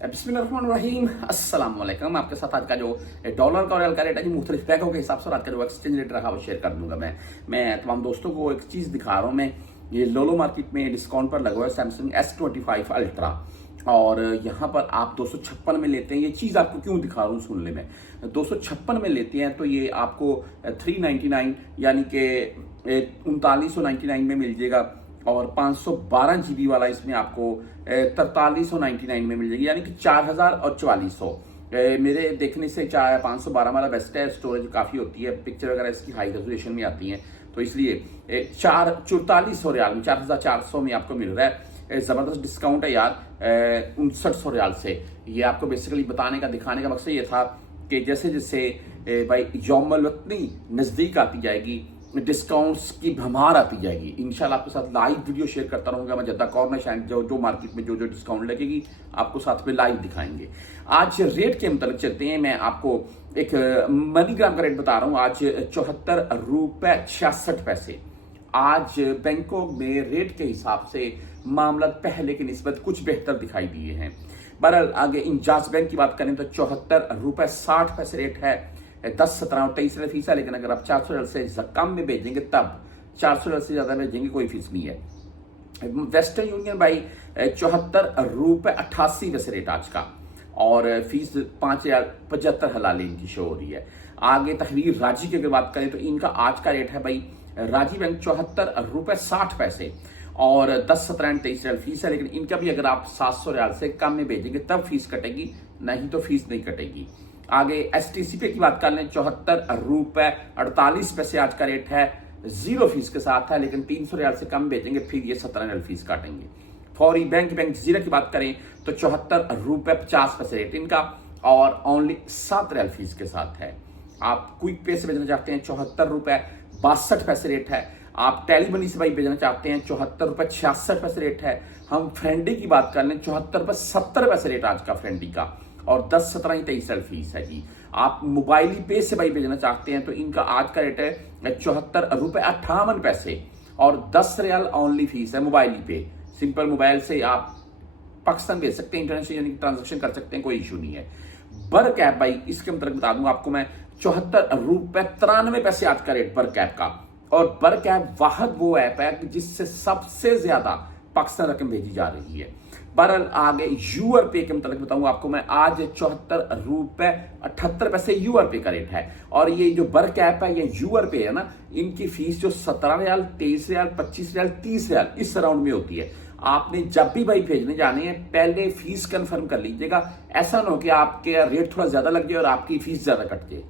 बिस्मिल्लाहिर्रहमानिर्रहीम अस्सलाम वालेकुम। आपके साथ आज का जो डॉलर का और रियल का रेट है जी मुख्तलिफ बैंकों के हिसाब से और आज का जो एक्सचेंज रेट रहा वो शेयर कर दूंगा। मैं तमाम दोस्तों को एक चीज़ दिखा रहा हूँ। मैं ये लोलो मार्केट में डिस्काउंट पर लगा हुआ है सैमसंग S25 अल्ट्रा और यहाँ पर आप 256 में लेते हैं। ये चीज़ आपको क्यों दिखा रहा हूँ सुन ले। मैं 256 में लेते हैं तो ये आपको 399 यानी कि 3999 में मिल जाएगा और 512 GB वाला इसमें आपको 4399 में मिल जाएगी यानी कि 4000 और 4400। मेरे देखने से 512 वाला बेस्ट है। स्टोरेज काफ़ी होती है, पिक्चर वगैरह इसकी हाई रेजोल्यूशन में आती हैं तो इसलिए 4400 रियाल में 4400 में आपको मिल रहा है। ज़बरदस्त डिस्काउंट है यार 5900 रियाल से। ये आपको बेसिकली बताने का दिखाने का मकसद ये था कि जैसे जैसे भाई यौमुल वतनी नज़दीक आती जाएगी डिस्काउंट्स की भरमार आती जाएगी। इंशाल्लाह आपके साथ लाइव वीडियो शेयर करता रहूंगा मैं। जद्दा कॉर्नर शायद जो मार्केट में जो डिस्काउंट लगेगी आपको साथ में लाइव दिखाएंगे। आज रेट के मतलब चलते हैं। मैं आपको एक मनीग्राम का रेट बता रहा हूं। आज 74 रुपए 66 पैसे। आज बैंकों में रेट के हिसाब से मामला पहले की निस्बत कुछ बेहतर दिखाई दिए हैं। बहरहाल आगे इंजाज बैंक की बात करें तो 74 रुपए 60 पैसे रेट है। 10, 17 और 23 फीस है, लेकिन अगर आप 400 रियाल से कम में भेजेंगे तब 400 रियाल से ज्यादा भेजेंगे कोई फीस नहीं है। वेस्टर्न यूनियन भाई 74 रुपए 88 पैसे रेट आज का और फीस 5075 हलाली इनकी शो हो रही है। आगे तहरीर राजी की अगर बात करें तो इनका आज का रेट है भाई राजी बैंक 74 रुपए 60 पैसे और 10, 17 और 23 रियाल फीस है, लेकिन इनका भी अगर आप 700 रियाल से कम में भेजेंगे तब फीस कटेगी, नहीं तो फीस नहीं कटेगी। आगे STCP की बात कर लें 74 रुपए 48 पैसे आज का रेट है, जीरो फीस के साथ है, लेकिन 300 रियाल से कम भेजेंगे फिर ये 17 रियाल फीस काटेंगे। फौरी बैंक जजीरा की बात करें तो 74 रुपए 50 पैसे रेट इनका और ओनली 7 रियाल फीस के साथ है। आप क्विक पे से भेजना चाहते हैं 74 रुपए 62 पैसे रेट है। आप टेलीमनी से भाई भेजना चाहते हैं 74 रुपए 66 पैसे रेट है। हम फ्रेंडी की बात कर लें 74 रुपए 70 पैसे रेट आज का फ्रेंडी का और 10, 17 और 23 रियाल फीस है जी। आप मोबाइल पे से भाई भेजना चाहते हैं तो इनका आज का रेट है 74 रुपए 58 पैसे और 10 रियाल ओनली फीस है मोबाइल पे। सिंपल मोबाइल से आप पाकिस्तान भेज सकते हैं, इंटरनेशनल यानी ट्रांजेक्शन कर सकते हैं, कोई इशू नहीं है। बर कैप भाई इसके मतलब बता दूंगा आपको मैं 74 रुपए 93 पैसे आज का रेट बर कैप का और बर कैप वाहद वो ऐप है जिससे सबसे ज्यादा पाकिस्तान रकम भेजी जा रही है। बहरहाल आगे यूआर पे के मतलब बताऊंगा आपको मैं आज 74 रुपए 78 पैसे यूआर पे का रेट है और ये जो बर कैप है ये यूआर पे है ना, इनकी फीस जो 17 रियाल 23 रियाल 25 रियाल 30 रियाल इस राउंड में होती है। आपने जब भी भाई भेजने जाने हैं पहले फीस कंफर्म कर लीजिएगा, ऐसा ना हो कि आपके रेट थोड़ा ज्यादा लग जाए और आपकी फीस ज्यादा कट जाए।